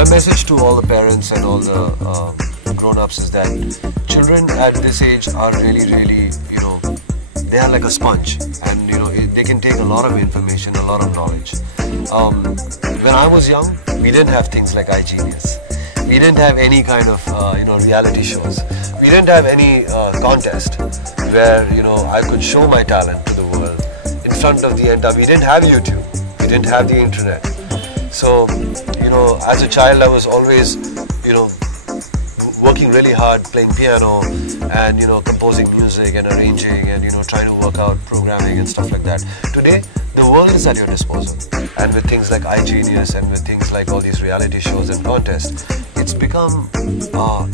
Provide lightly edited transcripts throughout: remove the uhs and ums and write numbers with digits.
my message to all the parents and all the grown-ups is that children at this age are really, they are like a sponge, and they can take a lot of information, a lot of knowledge. When I was young, we didn't have things like iGenius. We didn't have any kind of reality shows. We didn't have any contest where I could show my talent to the world in front of the entire. We didn't have YouTube. We didn't have the internet. So as a child, I was always working really hard, playing piano and composing music and arranging and trying to work out programming and stuff like that. Today, the world is at your disposal, and with things like iGenius and with things like all these reality shows and contests, it's become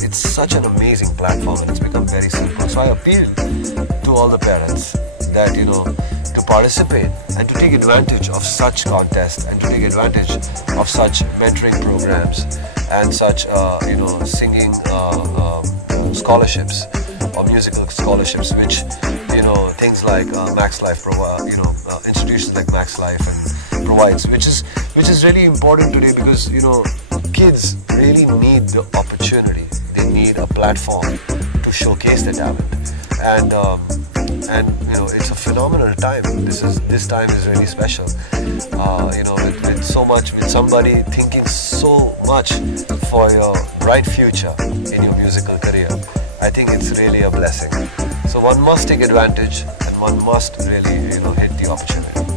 it's such an amazing platform, and it's become very simple. So I appeal to all the parents that to participate and to take advantage of such contests and to take advantage of such mentoring programs and such singing scholarships or musical scholarships, which things like Max Life institutions like Max Life and provides, which is really important today, because kids really need the opportunity. They need a platform to showcase their talent, and it's a phenomenal time. This time is really special. With so much, with somebody thinking so much for your bright future in your musical career. I think it's really a blessing. So one must take advantage, and one must really hit the opportunity.